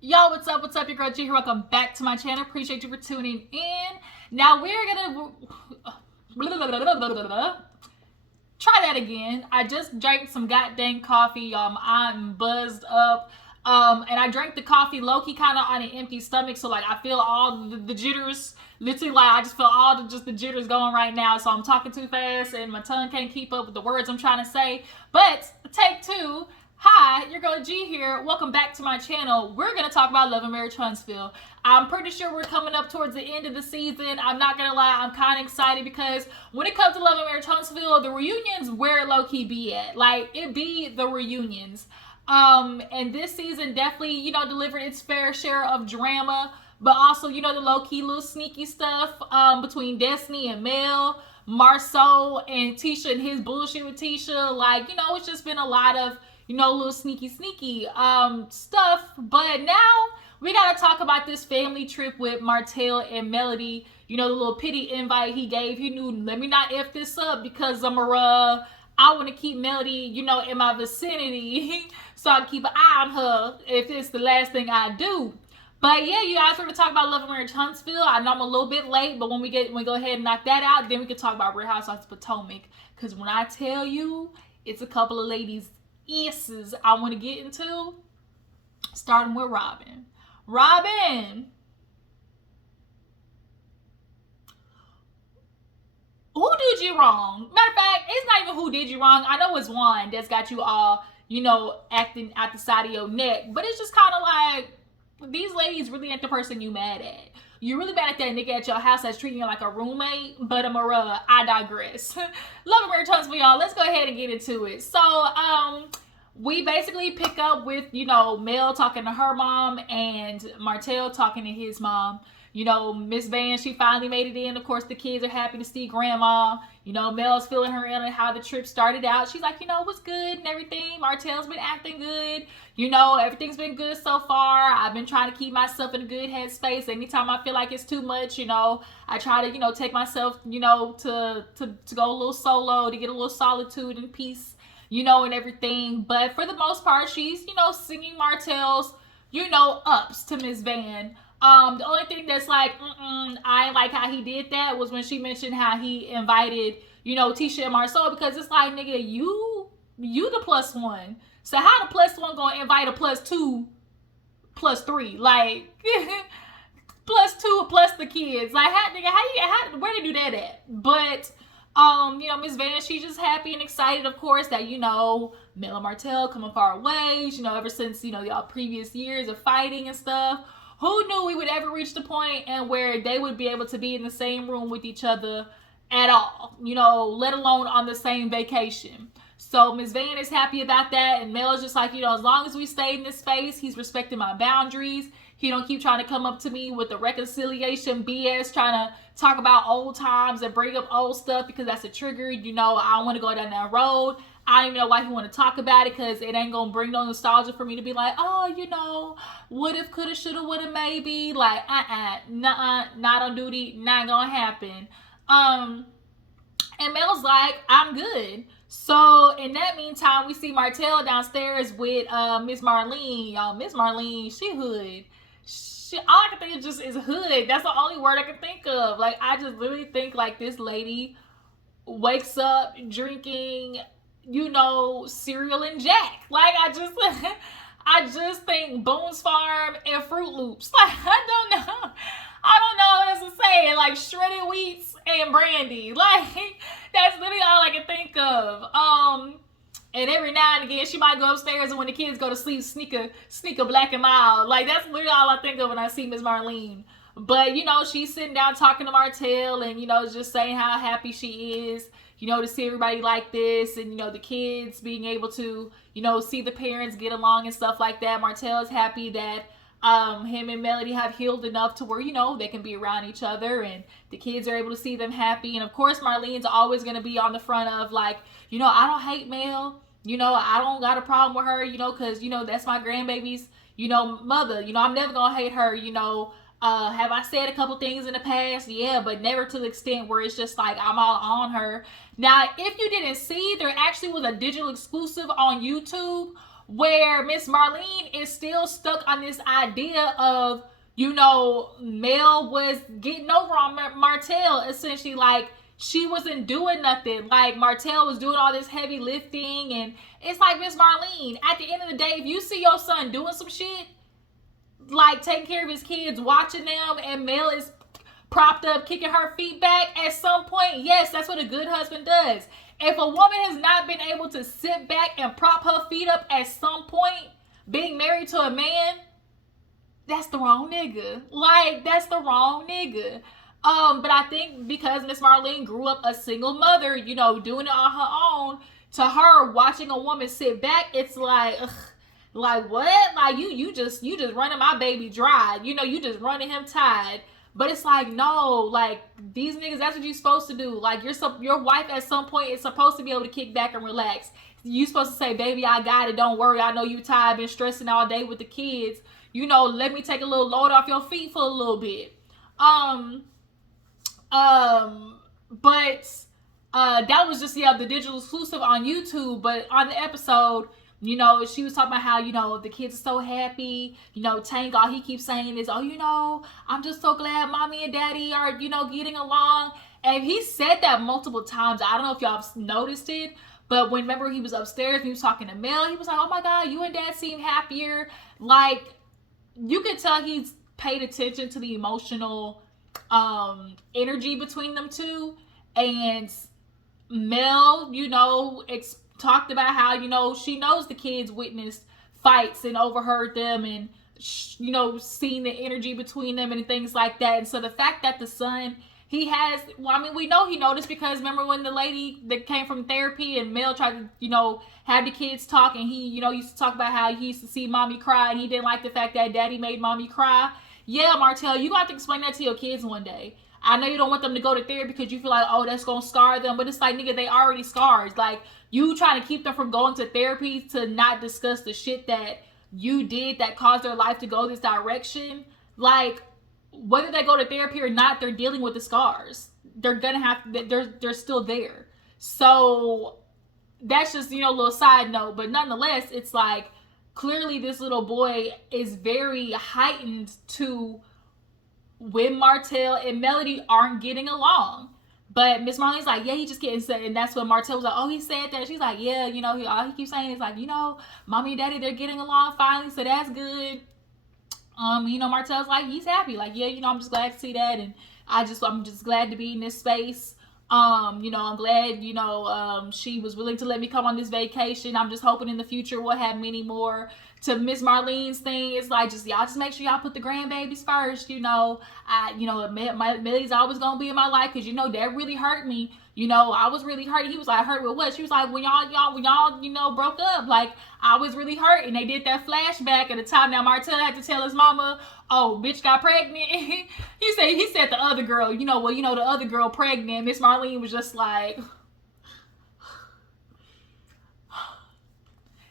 Yo, what's up? What's up? Your girl G here. Welcome back to my channel. Appreciate you for tuning in. Now we're gonna try that again. I just drank some goddamn coffee. I'm buzzed up. And I drank the coffee low-key kind of on an empty stomach, so like I feel all the jitters. Literally, like I just feel all the jitters going right now. So I'm talking too fast, and my tongue can't keep up with the words I'm trying to say. But take two. Hi, your girl G here. Welcome back to my channel. We're going to talk about Love and Marriage Huntsville. I'm pretty sure we're coming up towards the end of the season. I'm not going to lie, I'm kind of excited because when it comes to Love and Marriage Huntsville, the reunions where it low-key be at. Like, it be the reunions. And this season definitely, delivered its fair share of drama, but also, the low-key little sneaky stuff between Destiny and Mel, Marsaue and Tisha and his bullshit with Tisha. Like, it's just been a lot of little sneaky stuff. But now we gotta talk about this family trip with Martell and Melody. The little pity invite he gave. He knew, let me not F this up because I want to keep Melody, in my vicinity so I can keep an eye on her if it's the last thing I do. But yeah, you guys, we're gonna talk about Love and Marriage Huntsville. I know I'm a little bit late, but when we go ahead and knock that out, then we can talk about Real Housewives of Potomac. Because when I tell you, it's a couple of ladies' issues I want to get into, starting with Robin. Robin, who did you wrong? Matter of fact, it's not even who did you wrong. I know it's one that's got you all, acting at the side of your neck, but it's just kind of like these ladies really ain't the person you mad at. You're really mad at that nigga at your house that's treating you like a roommate, but I digress. Love and Marriage Huntsville, y'all. Let's go ahead and get into it. So, we basically pick up with, Mel talking to her mom and Martell talking to his mom. Miss Van, she finally made it in. Of course, the kids are happy to see grandma. Mel's filling her in on how the trip started out. She's like, it was good and everything. Martell's been acting good. Everything's been good so far. I've been trying to keep myself in a good headspace. Anytime I feel like it's too much, I try to, take myself, to go a little solo, to get a little solitude and peace, and everything. But for the most part, she's, singing Martell's, ups to Miss Van. The only thing that's like, I ain't like how he did that was when she mentioned how he invited, Tisha and Marsaue, because it's like, nigga, you the plus one. So how the plus one gonna invite a plus two, plus three? Like, plus two plus the kids. Like, where they do that at? But, Miss Van, she's just happy and excited, of course, that, Mel and Martell coming far away, ever since, y'all previous years of fighting and stuff. Who knew we would ever reach the point and where they would be able to be in the same room with each other at all, let alone on the same vacation. So Ms. Van is happy about that, and Mel is just like, as long as we stay in this space, he's respecting my boundaries. He don't keep trying to come up to me with the reconciliation BS, trying to talk about old times and bring up old stuff because that's a trigger. I don't want to go down that road. I don't even know why he want to talk about it because it ain't going to bring no nostalgia for me to be like, oh, what if, coulda, shoulda, woulda, maybe. Like, nuh-uh, not on duty, not going to happen. And Mel's like, I'm good. So, in that meantime, we see Martell downstairs with Miss Marlene. Y'all, Miss Marlene, she hood. All I can think of just is hood. That's the only word I can think of. Like, I just literally think, like, this lady wakes up drinking, cereal and Jack. Like, I just think Boone's Farm and Fruit Loops. Like, I don't know what else to say. Like, shredded wheats and brandy. Like, that's literally all I can think of. And every now and again, she might go upstairs, and when the kids go to sleep, sneak a Black and Mild. Like, that's literally all I think of when I see Miss Marlene. But, she's sitting down talking to Martell and, just saying how happy she is, to see everybody like this and, the kids being able to, see the parents get along and stuff like that. Martell is happy that him and Melody have healed enough to where, they can be around each other and the kids are able to see them happy. And, of course, Marlene's always going to be on the front of, like, I don't hate Mel. I don't got a problem with her, because, that's my grandbaby's, mother. I'm never going to hate her, have I said a couple things in the past? Yeah, but never to the extent where it's just like I'm all on her. Now, if you didn't see, there actually was a digital exclusive on YouTube where Miss Marlene is still stuck on this idea of, you know, Mel was getting over on Martell, essentially. Like, she wasn't doing nothing. Like, Martell was doing all this heavy lifting, and it's like, Miss Marlene, at the end of the day, if you see your son doing some shit, like taking care of his kids, watching them, and Mel is propped up, kicking her feet back, at some point, yes, that's what a good husband does. If a woman has not been able to sit back and prop her feet up at some point, being married to a man, that's the wrong nigga. Like, that's the wrong nigga. But I think because Miss Marlene grew up a single mother, you know, doing it on her own, to her, watching a woman sit back, it's like, ugh, like, what? Like, you just running my baby dry. You know, you just running him tired. But it's like, no, like, these niggas, that's what you're supposed to do. Like, your wife at some point is supposed to be able to kick back and relax. You're supposed to say, baby, I got it. Don't worry. I know you tired, been stressing all day with the kids. You know, let me take a little load off your feet for a little bit. But that was just, the digital exclusive on YouTube. But on the episode, you know, she was talking about how, you know, the kids are so happy. You know, Tank, all he keeps saying is, oh, you know, I'm just so glad mommy and daddy are, you know, getting along. And he said that multiple times. I don't know if y'all noticed it, but whenever he was upstairs, he was talking to Mel, he was like, oh my God, you and dad seem happier. Like, you could tell he's paid attention to the emotional energy between them two. And Mel, you know, talked about how, you know, she knows the kids witnessed fights and overheard them, and, you know, seen the energy between them and things like that. And so the fact that the son, he has, well, I mean, we know he noticed, because remember when the lady that came from therapy and Mel tried to, you know, have the kids talk, and he, you know, used to talk about how he used to see mommy cry, and he didn't like the fact that daddy made mommy cry. Yeah, Martell, you got to explain that to your kids one day. I know you don't want them to go to therapy because you feel like, oh, that's going to scar them. But it's like, nigga, they already scarred. Like, you trying to keep them from going to therapy to not discuss the shit that you did that caused their life to go this direction. Like, whether they go to therapy or not, they're dealing with the scars. They're going to have, they're still there. So that's just, you know, a little side note. But nonetheless, it's like, clearly this little boy is very heightened to when Martell and Melody aren't getting along. But Miss Marlene's like, yeah, he just getting said. And that's when Martell was like, oh, he said that. She's like, yeah, you know, all he keeps saying is like, you know, mommy and daddy, they're getting along finally, so that's good. You know, Martell's like, he's happy. Like, yeah, you know, I'm just glad to see that. And I'm just glad to be in this space. You know, I'm glad, you know, she was willing to let me come on this vacation. I'm just hoping in the future we'll have many more. To Miss Marlene's thing, it's like, y'all just make sure y'all put the grandbabies first. You know, Millie's always gonna be in my life, because, you know, that really hurt me. You know, I was really hurt. He was like, hurt with what? She was like, when y'all, you know, broke up, like, I was really hurt. And they did that flashback at the time that Martell had to tell his mama, oh, bitch got pregnant. he said the other girl, you know, the other girl pregnant. Miss Marlene was just like,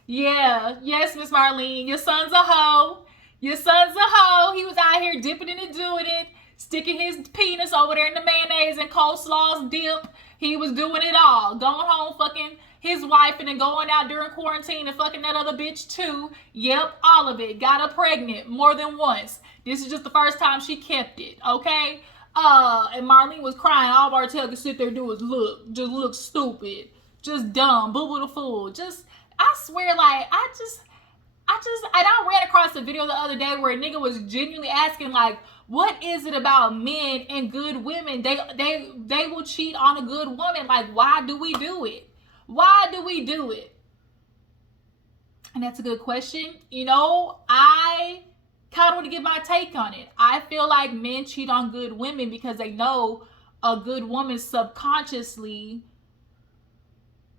yeah, yes, Miss Marlene, your son's a hoe. Your son's a hoe. He was out here dipping it and doing it, sticking his penis over there in the mayonnaise and coleslaw's dip. He was doing it all. Going home, fucking his wife, and then going out during quarantine and fucking that other bitch too. Yep, all of it. Got her pregnant more than once. This is just the first time she kept it, okay? And Marlene was crying. All Martell could sit there and do is look stupid. Just dumb, boo-boo the fool. I swear, like, and I ran across a video the other day where a nigga was genuinely asking, like, what is it about men and good women? They will cheat on a good woman. Like, why do we do it? Why do we do it? And that's a good question. You know, I kind of want to give my take on it. I feel like men cheat on good women because they know a good woman subconsciously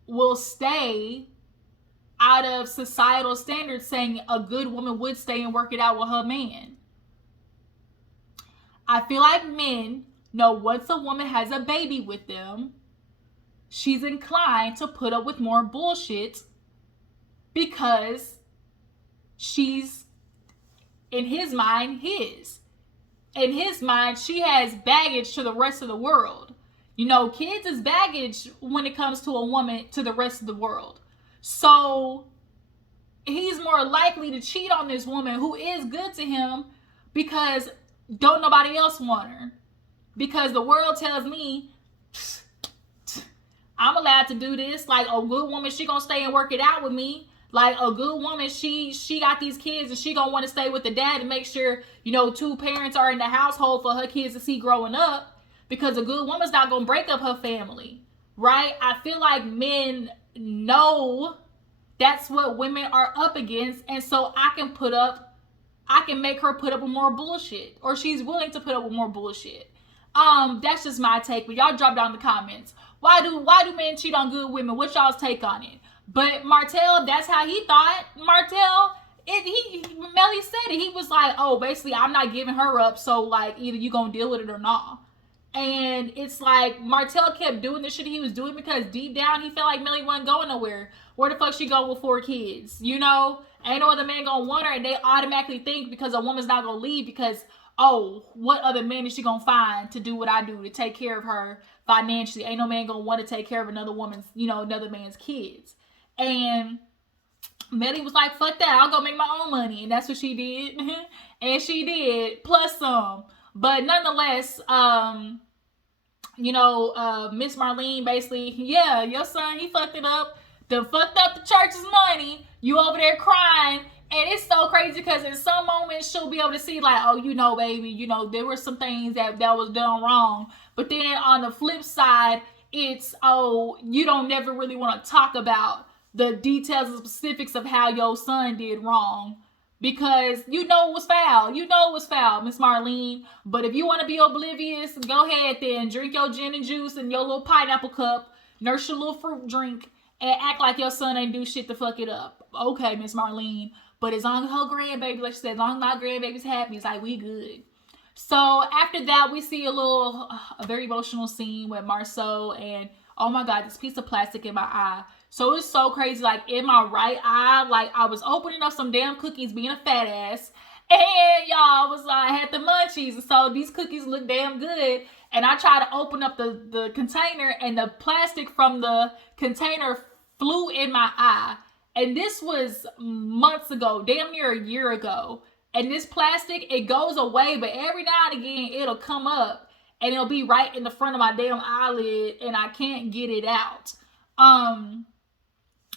will stay out of societal standards, saying a good woman would stay and work it out with her man. I feel like men know once a woman has a baby with them, she's inclined to put up with more bullshit because she's, in his mind, his. In his mind, she has baggage to the rest of the world. You know, kids is baggage when it comes to a woman to the rest of the world. So he's more likely to cheat on this woman who is good to him because don't nobody else want her. Because the world tells me I'm allowed to do this. Like, a good woman, she gonna stay and work it out with me. Like, a good woman, she got these kids and she gonna want to stay with the dad and make sure, you know, two parents are in the household for her kids to see growing up. Because a good woman's not gonna break up her family, right? I feel like men know that's what women are up against, and so I can make her put up with more bullshit, or she's willing to put up with more bullshit. That's just my take, but y'all drop down in the comments. Why do men cheat on good women? What's y'all's take on it? But Martell, that's how he thought. Martell, Melly said it. He was like, oh, basically, I'm not giving her up, so like either you gonna deal with it or not. And it's like Martell kept doing the shit he was doing because deep down he felt like Melly wasn't going nowhere. Where the fuck she go with 4 kids? You know? Ain't no other man gonna want her, and they automatically think because a woman's not gonna leave because, oh, what other man is she gonna find to do what I do, to take care of her financially? Ain't no man gonna want to take care of another woman's, you know, another man's kids. And Melly was like, fuck that, I'll go make my own money. And that's what she did. And she did, plus some. But nonetheless, you know, Miss Marlene basically, yeah, your son, he fucked it up. Done fucked up the church's money. You over there crying. And it's so crazy because in some moments she'll be able to see like, oh, you know, baby, you know, there were some things that was done wrong. But then on the flip side, it's, oh, you don't never really want to talk about the details and specifics of how your son did wrong. Because you know it was foul. You know it was foul, Miss Marlene. But if you want to be oblivious, go ahead then. Drink your gin and juice and your little pineapple cup. Nurse your little fruit drink. And act like your son ain't do shit to fuck it up. Okay, Miss Marlene. But as long as her grandbaby, like she said, as long as my grandbaby's happy, it's like, we good. So after that, we see a very emotional scene with Marsaue and, oh my God, this piece of plastic in my eye. So it's so crazy. Like, in my right eye, like, I was opening up some damn cookies being a fat ass. And y'all was like, I had the munchies. And so these cookies look damn good. And I tried to open up the container, and the plastic from the container flew in my eye. And this was months ago, damn near a year ago. And this plastic, it goes away, but every now and again, it'll come up. And it'll be right in the front of my damn eyelid, and I can't get it out.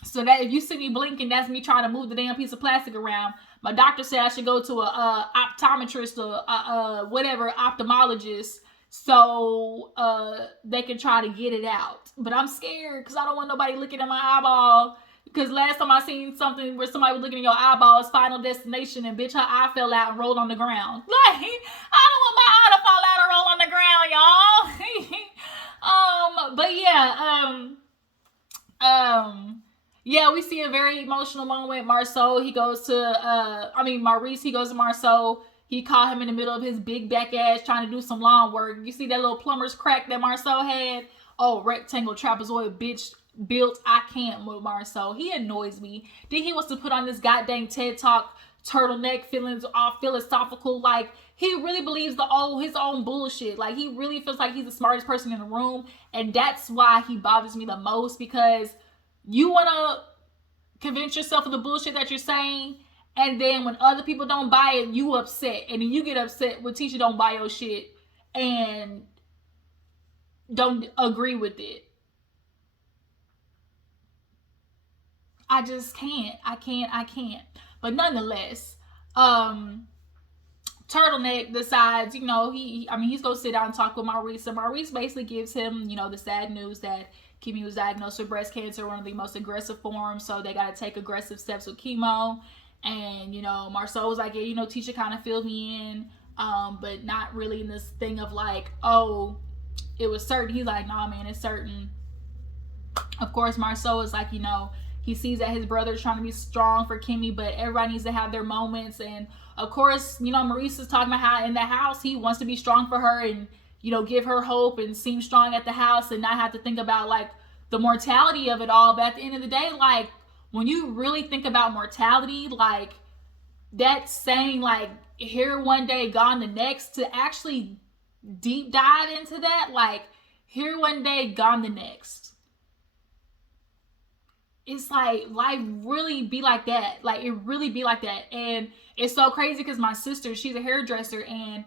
So that if you see me blinking, that's me trying to move the damn piece of plastic around. My doctor said I should go to a optometrist or whatever, ophthalmologist, so they can try to get it out. But I'm scared because I don't want nobody looking at my eyeball. Because last time I seen something where somebody was looking at your eyeball, it's Final Destination, and bitch, her eye fell out and rolled on the ground. Like, I don't want my eye to fall out and roll on the ground, y'all. But yeah, we see a very emotional moment. Marsaue, he goes to, Maurice, he goes to Marsaue. He caught him in the middle of his big back ass trying to do some lawn work. You see that little plumber's crack that Marsaue had? Oh, rectangle trapezoid bitch built. I can't with Marsaue. He annoys me. Then he wants to put on this goddamn TED Talk turtleneck, feelings all philosophical. Like, he really believes his own bullshit. Like, he really feels like he's the smartest person in the room. And that's why he bothers me the most, because you want to convince yourself of the bullshit that you're saying, and then when other people don't buy it, you upset. And then you get upset when teacher don't buy your shit and don't agree with it. I just can't. I can't. But nonetheless, Turtleneck decides, he's going to sit down and talk with Maurice. And Maurice basically gives him, the sad news that Kimmy was diagnosed with breast cancer, one of the most aggressive forms. So they got to take aggressive steps with chemo. And, Marsaue was like, yeah, teacher kind of filled me in, but not really in this thing of like, oh, it was certain. He's like, nah, man, it's certain. Of course, Marsaue is like, he sees that his brother is trying to be strong for Kimmy, but everybody needs to have their moments. And of course, Maurice is talking about how in the house he wants to be strong for her and, give her hope and seem strong at the house and not have to think about like the mortality of it all. But at the end of the day, like, when you really think about mortality, like, that saying like here one day, gone the next, to actually deep dive into that, like, here one day, gone the next. it's like life really be like that. Like it really be like that. And it's so crazy because my sister, she's a hairdresser, and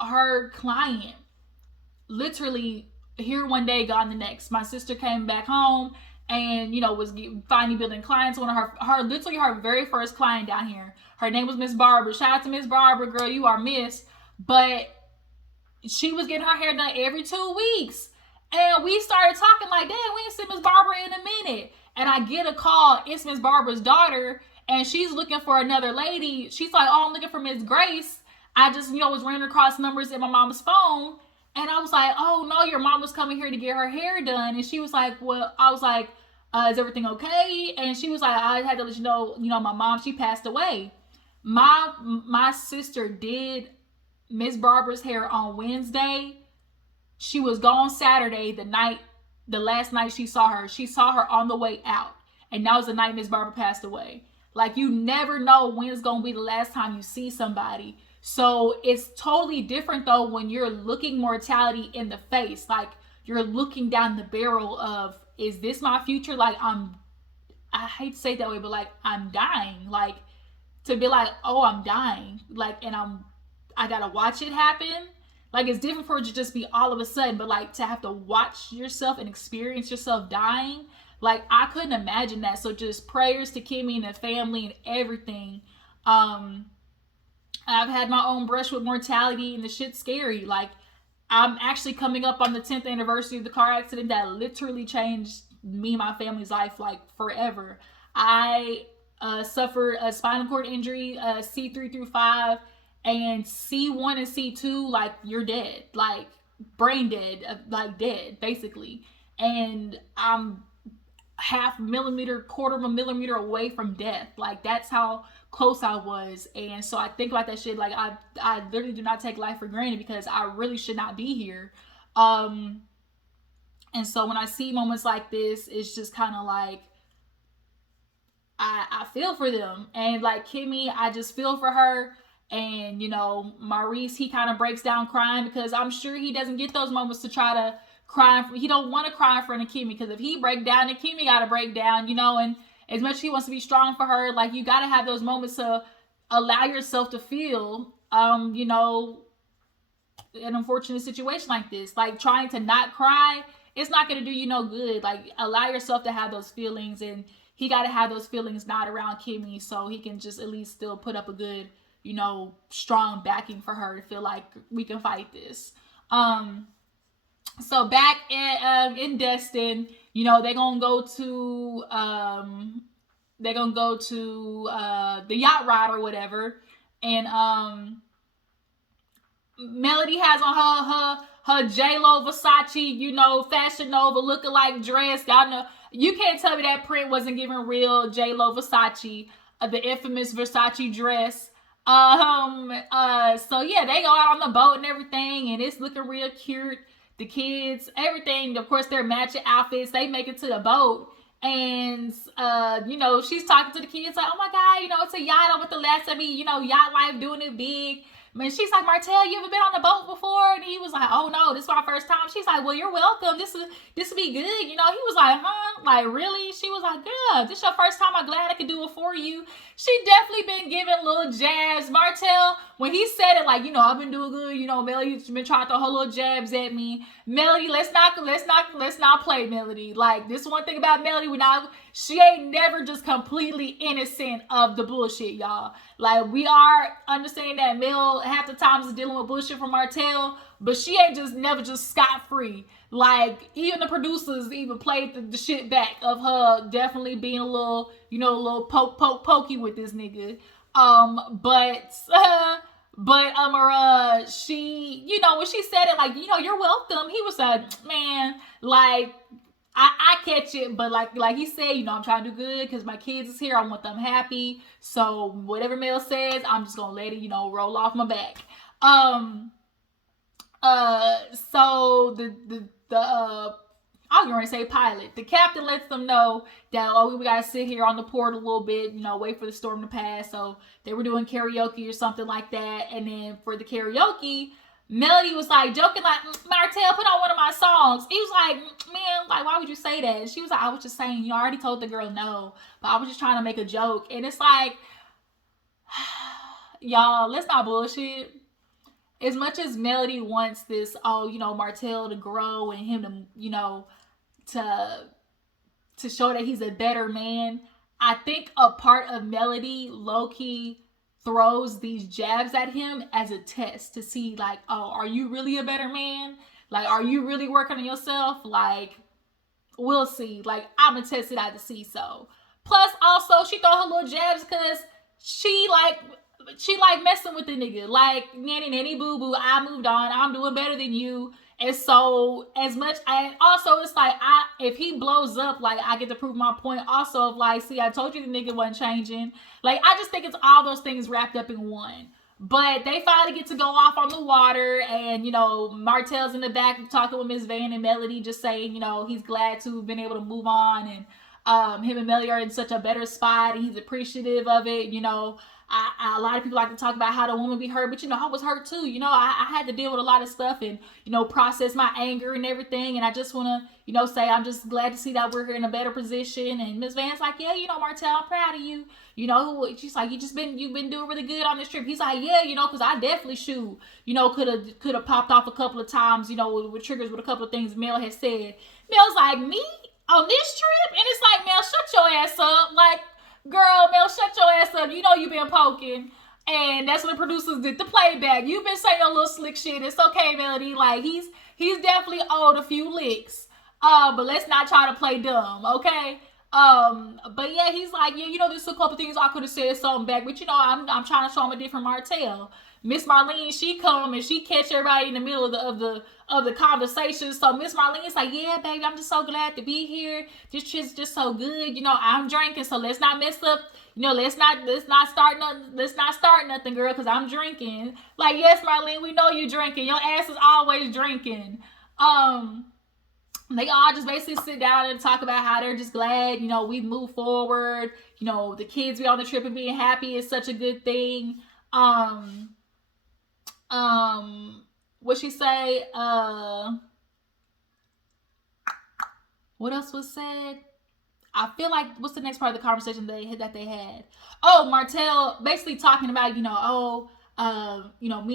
her client literally here one day, gone the next. My sister came back home and was finally building clients. One of her very first client down here. Her name was Miss Barbara. Shout out to Miss Barbara, girl, you are missed. But she was getting her hair done every 2 weeks. And we started talking like, dang, we ain't seen Miss Barbara in a minute. And I get a call. It's Miss Barbara's daughter. And she's looking for another lady. She's like, oh, I'm looking for Miss Grace. I just, was running across numbers in my mama's phone. And I was like, oh, no, your mom was coming here to get her hair done. And she was like, well, I was like, is everything okay? And she was like, I had to let you know, my mom, she passed away. My sister did Miss Barbara's hair on Wednesday. She was gone Saturday, the last night she saw her. She saw her on the way out. And that was the night Miss Barbara passed away. Like, you never know when it's going to be the last time you see somebody. So it's totally different, though, when you're looking mortality in the face. Like, you're looking down the barrel of, is this my future? Like, I hate to say it that way, but, like, I'm dying. Like, to be like, oh, I'm dying. Like, and I got to watch it happen. Like, it's different for it to just be all of a sudden, but, like, to have to watch yourself and experience yourself dying, like, I couldn't imagine that. So just prayers to Kimmy and the family and everything. I've had my own brush with mortality, and the shit's scary. Like, I'm actually coming up on the 10th anniversary of the car accident that literally changed me and my family's life, like, forever. I suffered a spinal cord injury, C3 through 5, and C1 and C2, like, you're dead. Like, brain dead, like, dead, basically. And I'm half millimeter, quarter of a millimeter away from death. Like, that's how close I was. And so I think about that shit, like, I literally do not take life for granted because I really should not be here. And so when I see moments like this, it's just kind of like, I feel for them. And like Kimmy, I just feel for her. And, Maurice, he kind of breaks down crying because I'm sure he doesn't get those moments to try to cry. He don't want to cry in front of Kimmy, because if he break down, then Kimmy got to break down, and as much as he wants to be strong for her, like, you got to have those moments to allow yourself to feel, an unfortunate situation like this. Like, trying to not cry, it's not going to do you no good. Like, allow yourself to have those feelings, and he got to have those feelings not around Kimmy, so he can just at least still put up a good, strong backing for her to feel like we can fight this. So back in Destin, they're gonna go to the yacht ride or whatever, and Melody has on her J-Lo Versace, Fashion Nova lookalike dress. Y'all know, you can't tell me that print wasn't giving real J-Lo Versace, the infamous Versace dress. So yeah, they go out on the boat and everything, and it's looking real cute. The kids, everything, of course, their matching outfits, they make it to the boat. And, she's talking to the kids like, oh my God, it's a yacht. I went to last time, yacht life, doing it big. Man, she's like, Martell, you ever been on the boat before? And he was like, oh no, this is my first time. She's like, well, you're welcome. This will be good. He was like, huh? Like, really? She was like, yeah, this is your first time. I'm glad I could do it for you. She definitely been giving little jabs. Martell, when he said it, like, I've been doing good. Melody's been trying to throw her little jabs at me. Melody, let's not play Melody. Like, this one thing about Melody, she ain't never just completely innocent of the bullshit, y'all. Like, we are understanding that Mel half the times is dealing with bullshit from Martell, but she ain't never just scot-free. Like, even the producers even played the shit back of her definitely being a little, pokey with this nigga. She, when she said it, like, you're welcome, he was like, man, like, I catch it, but like he said, I'm trying to do good because my kids is here. I want them happy. So whatever Mel says, I'm just gonna let it, roll off my back. So I was gonna say pilot. The captain lets them know that we gotta sit here on the port a little bit, wait for the storm to pass. So they were doing karaoke or something like that, and then for the karaoke, Melody was like joking, like, Martell, put on one of my songs. He was like, man, like, why would you say that? And she was like, I was just saying, I already told the girl no, but I was just trying to make a joke. And it's like, y'all, let's not bullshit. As much as Melody wants this, Martell to grow and him to, to show that he's a better man, I think a part of Melody low-key throws these jabs at him as a test to see, like, oh, are you really a better man? Like, are you really working on yourself? Like, we'll see. Like, I'm gonna test it out to see. So, plus, also, she throw her little jabs because she like messing with the nigga. Like, nanny boo boo, I moved on. I'm doing better than you. And so, as much, and also it's like, if he blows up, like, I get to prove my point also of like, see, I told you the nigga wasn't changing. Like, I just think it's all those things wrapped up in one. But they finally get to go off on the water, and, Martell's in the back talking with Miss Van and Melody, just saying, he's glad to have been able to move on, and him and Melody are in such a better spot, and he's appreciative of it, a lot of people like to talk about how the woman be hurt, but I was hurt too. I had to deal with a lot of stuff and process my anger and everything. And I just want to say I'm just glad to see that we're here in a better position. And Miss Van's like, yeah, Martell, I'm proud of you. She's like, you've been doing really good on this trip. He's like, yeah, because I definitely could have popped off a couple of times, with triggers with a couple of things Mel had said. Mel's like, me on this trip, and it's like, Mel, shut your ass up, like. Girl, Mel, shut your ass up. You've been poking. And that's what the producers did. The playback. You've been saying a little slick shit. It's okay, Melody. Like, he's definitely owed a few licks. But let's not try to play dumb, okay? But yeah, he's like, yeah, there's a couple things I could have said something back. But, I'm trying to show him a different Martell. Miss Marlene, she come and she catch everybody in the middle of the conversation. So Miss Marlene's like, yeah, baby, I'm just so glad to be here. This trip's just so good. I'm drinking, so let's not mess up. Let's not start nothing, girl, because I'm drinking. Like, yes, Marlene, we know you drinking. Your ass is always drinking. They all just basically sit down and talk about how they're just glad, we move forward. The kids be on the trip and being happy is such a good thing. What she say? What else was said? I feel like, what's the next part of the conversation that they had? Oh, Martell basically talking about, me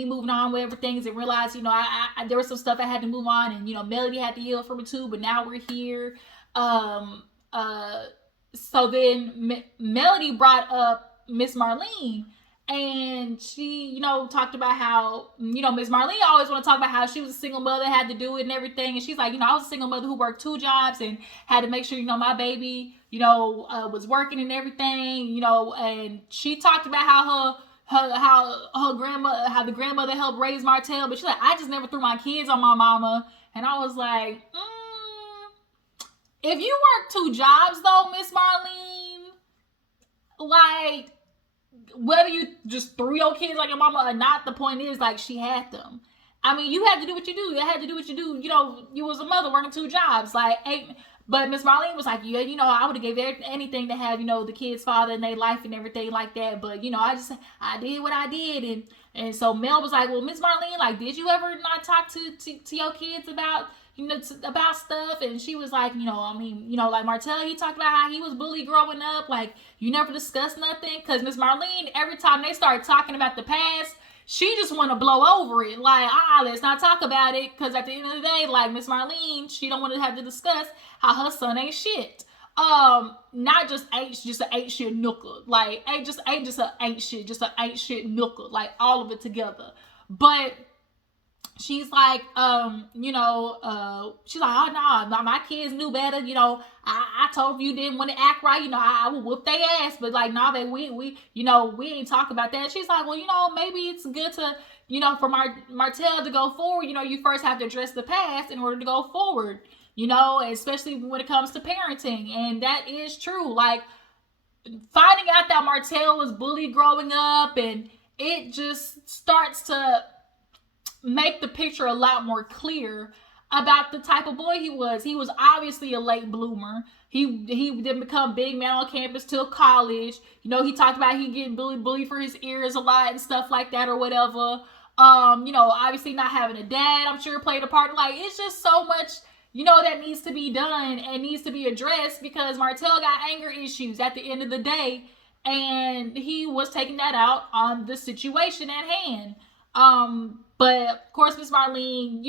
moving on with everything, and realize, I there was some stuff I had to move on, and, Melody had to heal from it too, but now we're here. So then Melody brought up Miss Marlene. And she, talked about how, Miss Marlene always want to talk about how she was a single mother, had to do it and everything. And she's like, I was a single mother who worked 2 jobs and had to make sure, my baby, was working and everything, and she talked about how the grandmother helped raise Martell. But she's like, I just never threw my kids on my mama. And I was like, if you work 2 jobs though, Miss Marlene, like, whether you just threw your kids like your mama or not, the point is, like, she had them. I mean, you had to do what you do. You had to do what you do. You was a mother working 2 jobs. Like, but Miss Marlene was like, yeah, I would have gave anything to have, the kid's father in their life and everything like that. But, I did what I did. And so Mel was like, well, Miss Marlene, like, did you ever not talk to your kids about, about stuff? And she was like, like Martell, he talked about how he was bullied growing up. Like, you never discussed nothing. Because Miss Marlene, every time they start talking about the past, she just want to blow over it. Like, let's not talk about it. Because at the end of the day, like, Miss Marlene, she don't want to have to discuss how her son ain't shit. Not just ain't shit nooker. Like, ain't just ain't shit nooker. Like, all of it together. But she's like, she's like, oh no, my kids knew better. I told you didn't want to act right. I would whoop their ass. But like, nah, baby, we ain't talk about that. She's like, well, maybe it's good to, for Martell to go forward. You first have to address the past in order to go forward. Especially when it comes to parenting, and that is true. Like, finding out that Martell was bullied growing up, and it just starts to make the picture a lot more clear about the type of boy he was. He was obviously a late bloomer. He didn't become big man on campus till college. He talked about he getting bullied for his ears a lot and stuff like that or whatever. Obviously not having a dad, I'm sure played a part. Like, it's just so much, that needs to be done and needs to be addressed, because Martell got anger issues at the end of the day, and he was taking that out on the situation at hand. But of course, Miss Marlene,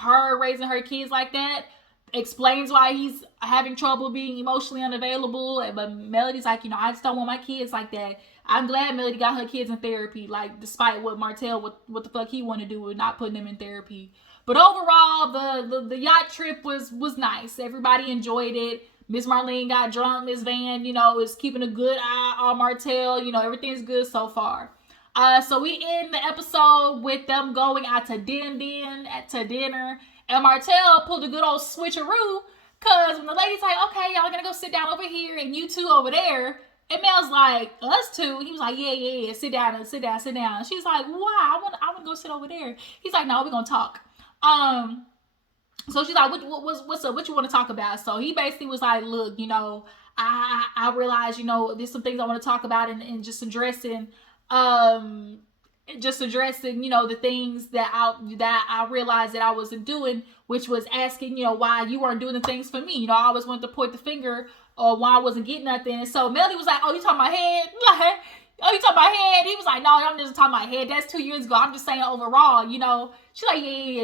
her raising her kids like that explains why he's having trouble being emotionally unavailable. But Melody's like, I just don't want my kids like that. I'm glad Melody got her kids in therapy, like, despite what Martell, what the fuck he want to do with not putting them in therapy. But overall, the yacht trip was nice. Everybody enjoyed it. Miss Marlene got drunk. Miss Van, is keeping a good eye on Martell. Everything's good so far. So we end the episode with them going out to dinner. And Martell pulled a good old switcheroo, because when the lady's like, okay, y'all gonna go sit down over here and you two over there, and Mel's like, us two? He was like, yeah, sit down. She's like, why? I want to go sit over there. He's like, no, we're gonna talk. So she's like, what's up? What you want to talk about? So he basically was like, look, I realize, there's some things I want to talk about, and just addressing, the things that I realized that I wasn't doing, which was asking, why you weren't doing the things for me. I always wanted to point the finger or why I wasn't getting nothing. And so Melody was like, oh, you talking about head? Like, oh, you talking about head? He was like, no, I'm just talking about head. That's 2 years ago. I'm just saying overall, She's like,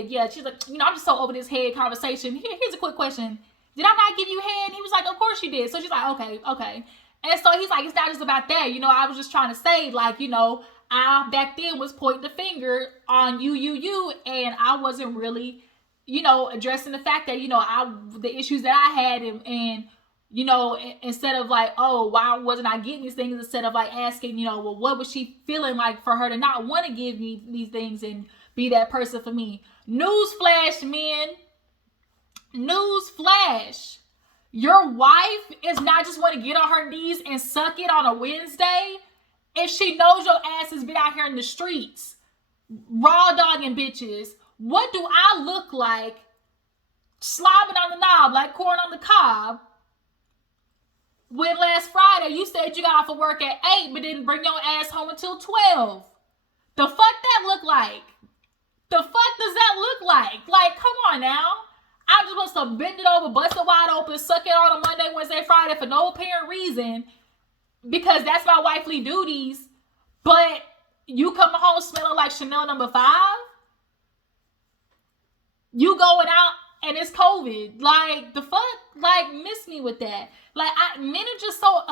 yeah. She's like, I'm just so over this head conversation. Here's a quick question. Did I not give you head? And he was like, of course you did. So she's like, okay. And so he's like, it's not just about that. I was just trying to say, like, I back then was pointing the finger on you, and I wasn't really, addressing the fact that, the issues that I had, and instead of like, oh, why wasn't I getting these things, instead of like asking, well, what was she feeling like for her to not want to give me these things and be that person for me? Newsflash, men. Newsflash. Your wife is not just want to get on her knees and suck it on a Wednesday if she knows your ass has been out here in the streets raw dogging bitches. What do I look like slobbing on the knob like corn on the cob when last Friday you said you got off of work at 8 but didn't bring your ass home until 12? The fuck that look like? The fuck does that look like? Like, come on now. I'm just supposed to bend it over, bust it wide open, suck it on a Monday, Wednesday, Friday for no apparent reason, because that's my wifely duties. But you coming home smelling like Chanel No. 5? You going out and it's COVID. Like, the fuck? Like, miss me with that. Like, men are just so...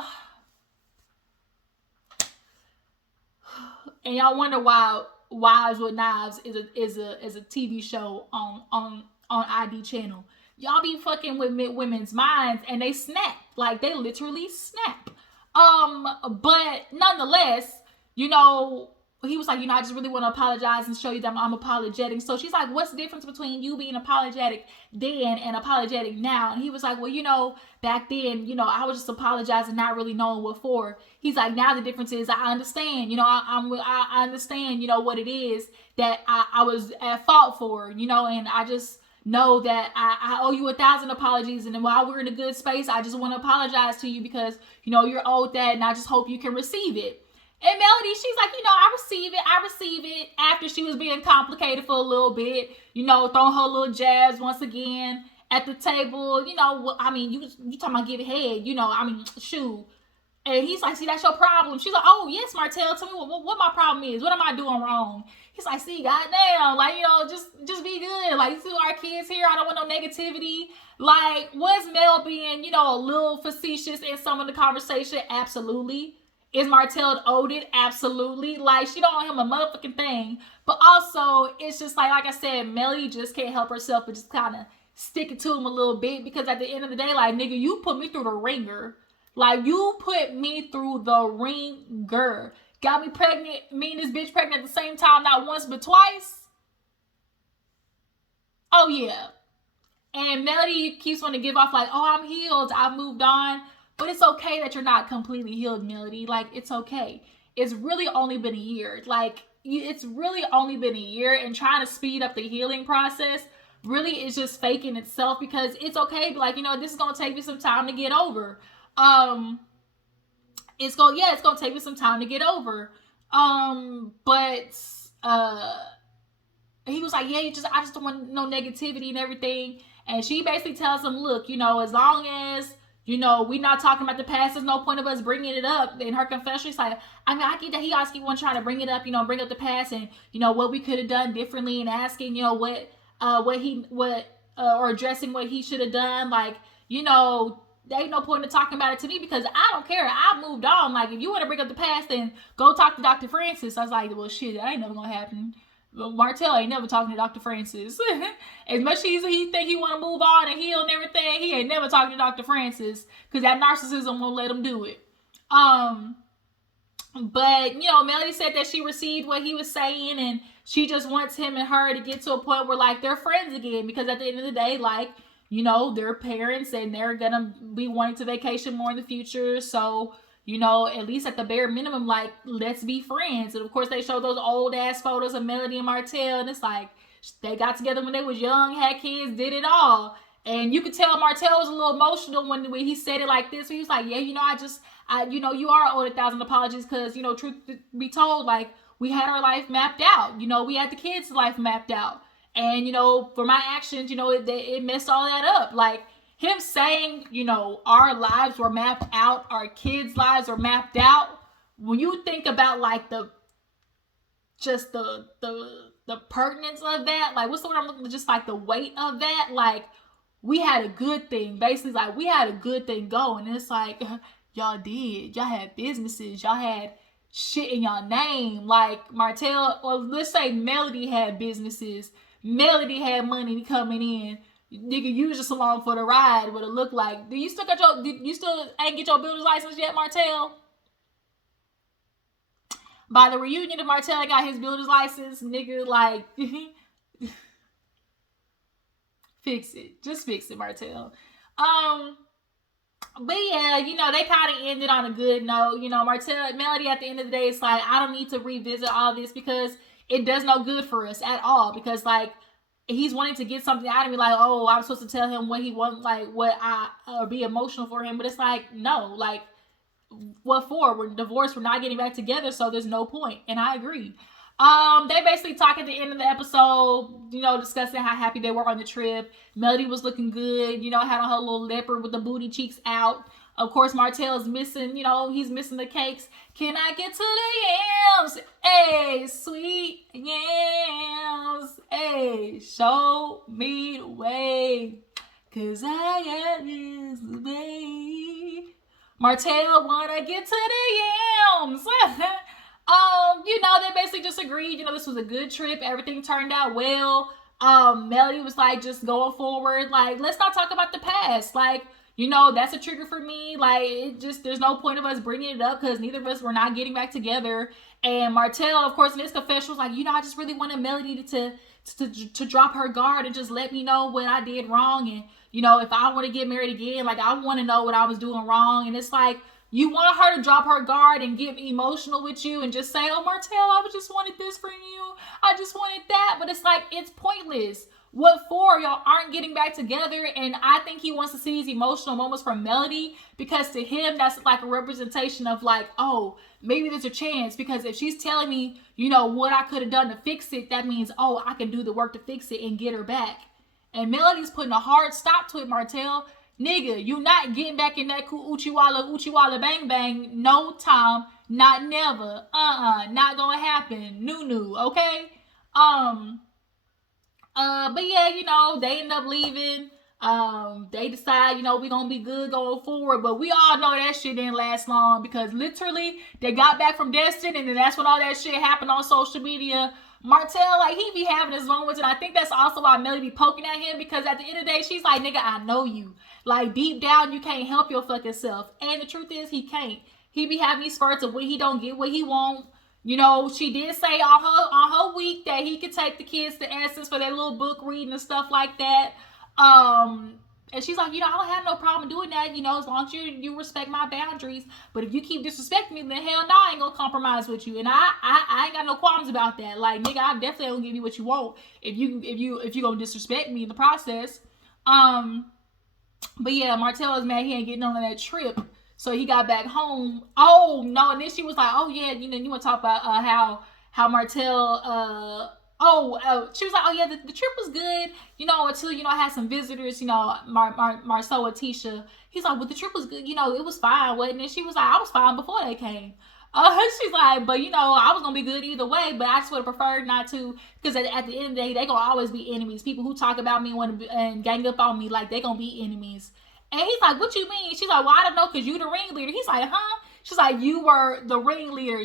And y'all wonder why Wives with Knives is a TV show on ID channel. Y'all be fucking with women's minds and they snap. Like, they literally snap. But nonetheless, he was like, I just really want to apologize and show you that I'm apologetic. So she's like, what's the difference between you being apologetic then and apologetic now? And he was like, well, back then, I was just apologizing, not really knowing what for. He's like, now the difference is I understand, I understand, what it is that I was at fault for, and I just know that I owe you 1,000 apologies. And while we're in a good space, I just want to apologize to you because, you're owed that, and I just hope you can receive it. And Melody, she's like, I receive it after she was being complicated for a little bit, throwing her little jabs once again at the table. You talking about giving head, shoot. And he's like, see, that's your problem. She's like, oh, yes, Martell, tell me what my problem is. What am I doing wrong? He's like, see, goddamn, like, just be good. Like, you see our kids here. I don't want no negativity. Like, was Mel being, a little facetious in some of the conversation? Absolutely. Is Martell owed it? Absolutely. Like, she don't owe him a motherfucking thing. But also, it's just like I said, Melody just can't help herself but just kind of stick it to him a little bit, because at the end of the day, like, nigga, you put me through the ringer. Like, you put me through the ringer. Got me pregnant, me and this bitch pregnant at the same time, not once but twice. Oh, yeah. And Melody keeps wanting to give off like, oh, I'm healed, I've moved on. But it's okay that you're not completely healed, Melody. Like, it's okay. It's really only been a year. Like, it's really only been a year, and trying to speed up the healing process really is just faking itself, because it's okay. Like, this is going to take me some time to get over. It's going to take me some time to get over. But uh he was like, yeah, I just don't want no negativity and everything. And she basically tells him, look, as long as we're not talking about the past, there's no point of us bringing it up. In her confession, she's like, I mean, I get that he always keep on trying to bring it up, bring up the past and what we could have done differently, and asking, or addressing what he should have done. Like, there ain't no point in talking about it to me because I don't care. I moved on. Like, if you want to bring up the past, then go talk to Dr. Francis. I was like, well, shit, that ain't never gonna happen. Martell ain't never talking to Dr. Francis. As much as he think he want to move on and heal and everything, he ain't never talking to Dr. Francis because that narcissism won't let him do it. But Melody said that she received what he was saying, and she just wants him and her to get to a point where like they're friends again, because at the end of the day, like, they're parents and they're gonna be wanting to vacation more in the future. So at least at the bare minimum, like, let's be friends. And of course, they show those old ass photos of Melody and Martell, and it's like they got together when they was young, had kids, did it all. And you could tell Martell was a little emotional when he said it like this. He was like, yeah, you are owed 1,000 apologies because, truth be told, like, we had our life mapped out. We had the kids' life mapped out. And, for my actions, it messed all that up. Like, him saying, our lives were mapped out, our kids' lives were mapped out. When you think about like the pertinence of that, like, what's the word I'm looking for? Just like the weight of that, like, we had a good thing. Basically, like, we had a good thing going. And it's like, y'all did. Y'all had businesses. Y'all had shit in y'all name. Like, Martell, or let's say Melody had businesses. Melody had money coming in. Nigga, you was just along for the ride. What it looked like. You still ain't get your builder's license yet, Martell? By the reunion of Martell got his builder's license, nigga, like, fix it. Just fix it, Martell. But yeah, they kind of ended on a good note. Martell, Melody, at the end of the day, it's like, I don't need to revisit all this because it does no good for us at all. Because, like, he's wanting to get something out of me, like, oh, I'm supposed to tell him what he wants, like, or be emotional for him. But it's like, no, like, what for? We're divorced, we're not getting back together, so there's no point. And I agree. They basically talk at the end of the episode, discussing how happy they were on the trip. Melody was looking good, had on her little leopard with the booty cheeks out. Of course, Martell's missing, he's missing the cakes. Can I get to the yams? Hey, sweet yams. Hey, show me the way. Cause I got this baby. Martell wanna get to the yams. They basically just agreed, this was a good trip. Everything turned out well. Melody was like, just going forward, like, let's not talk about the past. Like, that's a trigger for me. Like, there's no point of us bringing it up because neither of us were not getting back together. And Martell, of course, in his confession was like, I just really wanted Melody to drop her guard and just let me know what I did wrong. And, if I want to get married again, like, I want to know what I was doing wrong. And it's like, you want her to drop her guard and get emotional with you and just say, oh, Martell, I just wanted this from you. I just wanted that. But it's like, it's pointless. What for? Y'all aren't getting back together. And I think he wants to see these emotional moments from Melody because to him, that's like a representation of like, oh, maybe there's a chance. Because if she's telling me, what I could have done to fix it, that means, oh, I can do the work to fix it and get her back. And Melody's putting a hard stop to it, Martell. Nigga, you not getting back in that Uchiwala bang bang. No time, not never. Not gonna happen. No, okay? But yeah, they end up leaving. They decide, we gonna be good going forward. But we all know that shit didn't last long because literally they got back from Destin, and then that's when all that shit happened on social media. Martell, like, he be having his moments, and I think that's also why Melody be poking at him, because at the end of the day, she's like, nigga, I know you. Like, deep down, you can't help your fucking self. And the truth is, he can't. He be having these spurts of when he don't get what he want. She did say on her week that he could take the kids to Essence for their little book reading and stuff like that. And she's like, I don't have no problem doing that, as long as you respect my boundaries. But if you keep disrespecting me, then hell no, I ain't gonna compromise with you. And I ain't got no qualms about that. Like, nigga, I definitely gonna give you what you want if you gonna disrespect me in the process. But yeah, Martell is mad he ain't getting on that trip. So he got back home. Oh no, and then she was like, oh yeah, you want to talk about how Martell, she was like, oh yeah, the trip was good, until, I had some visitors, Marsaue and Tisha. He's like, well, the trip was good, it was fine, wasn't it? She was like, I was fine before they came. She's like, but I was gonna be good either way, but I just would have preferred not to, because at the end of the day, they gonna always be enemies. People who talk about me and gang up on me, like, they gonna be enemies. And he's like, what you mean? She's like, well, I don't know, because you the ringleader. He's like, huh? She's like, you were the ringleader,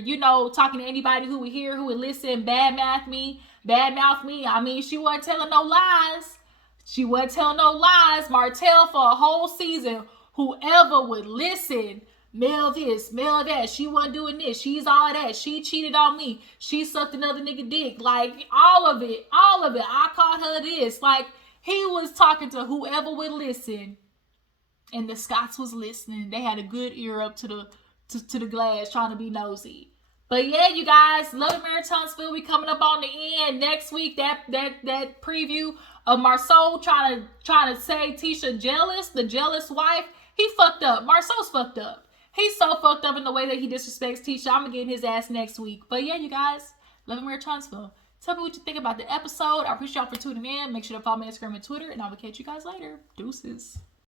talking to anybody who would hear, who would listen, badmouth me. I mean, she wasn't telling no lies. She wasn't telling no lies. Martell, for a whole season, whoever would listen, mail this, mail that. She wasn't doing this. She's all that. She cheated on me. She sucked another nigga dick. Like, all of it. I called her this. Like, he was talking to whoever would listen. And the Scots was listening. They had a good ear up to the glass, trying to be nosy. But yeah, you guys, Love and Marriage Huntsville, we coming up on the end next week. That preview of Marsaue trying to say Tisha jealous, the jealous wife. He fucked up. Marsaue's fucked up. He's so fucked up in the way that he disrespects Tisha. I'm gonna get in his ass next week. But yeah, you guys, Love and Marriage Huntsville. Tell me what you think about the episode. I appreciate y'all for tuning in. Make sure to follow me on Instagram and Twitter, and I will catch you guys later. Deuces.